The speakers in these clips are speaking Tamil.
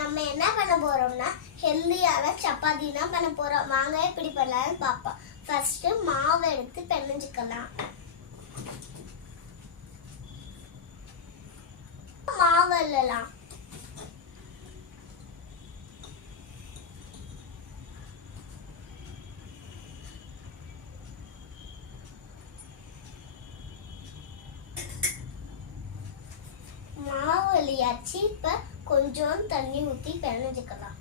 நம்ம என்ன பண்ண போறோம்னா ஹெல்தியான சப்பாத்தி தான் பண்ண போறோம். வாங்க எப்படி பண்ணலாம்னு பார்ப்போம். ஃபர்ஸ்ட் மாவு எடுத்து பிணைஞ்சுக்கலாம். மாவு அள்ளலாம். மாவு அள்ளியாச்சு. இப்ப கொஞ்சம் தண்ணி ஊற்றி பிணைஞ்சுக்கலாம்.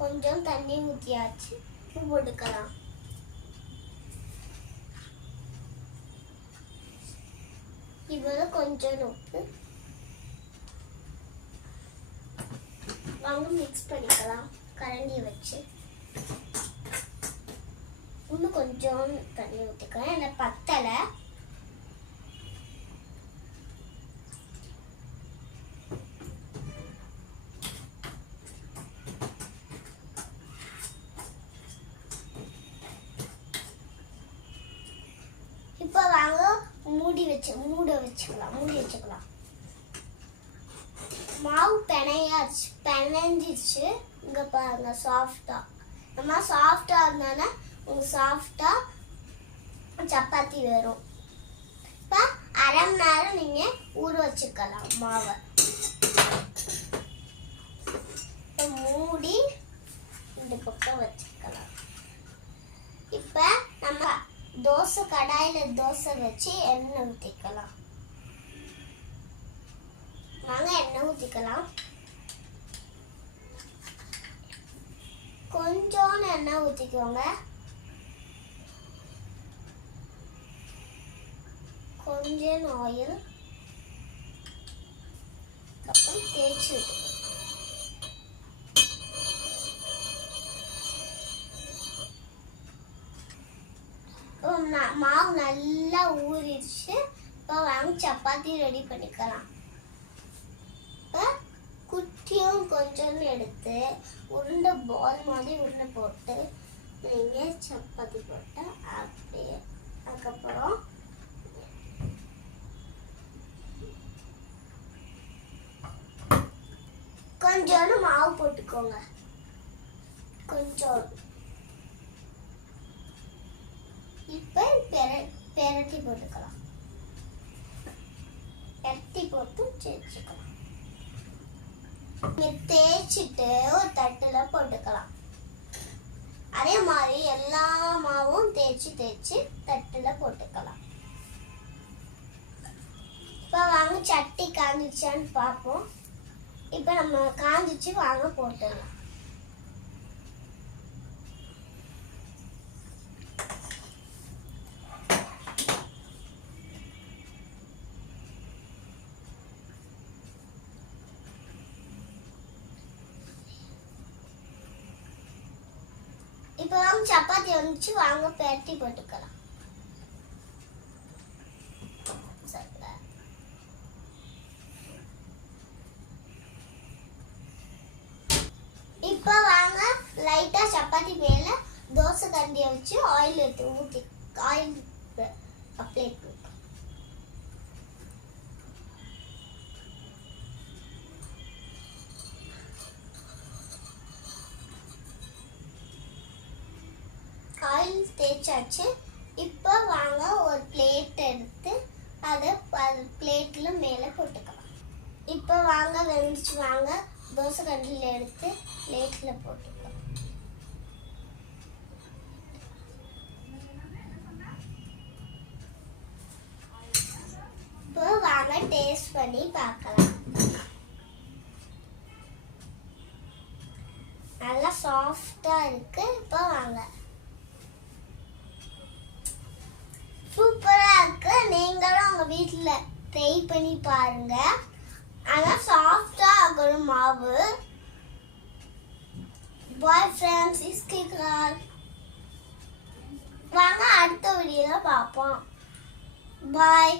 கொஞ்சம் தண்ணி ஊற்றியாச்சு. உப்பு போட்டுக்கலாம். இவ்வளவு கொஞ்சம் உப்பு. வாங்க மிக்ஸ் பண்ணிக்கலாம் கரண்டியை வச்சு. இன்னும் கொஞ்சம் தண்ணி ஊற்றிக்கலாம். எனக்கு பத்தலை. இப்போ வாங்க மூடி வச்சுக்கலாம். மாவு பிணைஞ்சிச்சு. இங்க பாருங்க சாஃப்டா. நம்ம சாஃப்டா இருந்தானே சாஃப்டா சப்பாத்தி வரும். இப்போ அரை மணி நேரம் நீங்க ஊற வச்சுக்கலாம் மாவை. மூடி இந்த பக்கம் வச்சுக்கலாம். இப்போ நம்ம தோசை கடாயில தோசை வச்சு எண்ணெய் ஊற்றிக்கலாம். வாங்க எண்ணெய் ஊற்றிக்கலாம். கொஞ்சோண்டு எண்ணெய் ஊற்றிக்கோங்க. கொஞ்சம் ஆயில். அப்புறம் தேய்ச்சி விட்டுக்கணும். மாவு நல்லா ஊறிடுச்சு. இப்போ வாங்க சப்பாத்தி ரெடி பண்ணிக்கலாம். இப்போ குட்டியும் கொஞ்சம் எடுத்து உருண்டை பால் மாதிரி உருண்டை போட்டு நீங்கள் சப்பாத்தி போட்டு அப்படியே அதுக்கப்புறம் கொஞ்சோண்டு மாவு போட்டுக்கோங்க. கொஞ்சம் இப்போ பெரட்டி போட்டுக்கலாம். பெரட்டி போட்டு தேய்ச்சிக்கலாம். தேய்ச்சிட்டு ஒரு தட்டுல போட்டுக்கலாம். அதே மாதிரி எல்லா மாவும் தேய்ச்சி தட்டுல போட்டுக்கலாம். இப்போ வாங்க சட்டி காஞ்சிச்சான்னு பார்ப்போம். இப்போ நம்ம காஞ்சிச்சு வாங்க போட்டுடலாம். இப்போ வாங்க சப்பாத்தி வந்துச்சு. வாங்க பெரட்டி போட்டுக்கலாம். இப்போ வாங்க லைட்டா சப்பாத்தி மேல தோசை கரண்டியை வச்சு ஆயில் எடுத்து ஊற்றி ஆயில் அப்ளை பண்ணுங்க. ஆயில் தேய்ச்சாச்சு. இப்போ வாங்க ஒரு பிளேட் எடுத்து அதை பிளேட்ல மேலே போட்டுக்கலாம். இப்போ வாங்க வெந்துச்சு. வாங்க தோசை கரண்டியில் எடுத்து பிளேட்ல போட்டுக்கலாம். இப்போ வாங்க டேஸ்ட் பண்ணி பார்க்கலாம். நல்லா சாஃப்டா இருக்கு. இப்போ வாங்க சூப்பரா இருக்கு. நீங்களும் உங்க வீட்டுல ட்ரை பண்ணி பாருங்க. ஆனா சாஃப்டா ஆகணும் மாவு. பாய் ஃப்ரெண்ட்ஸ், இஸ்கிகால். வாங்க அடுத்த வீடியோல பார்ப்போம். பாய்.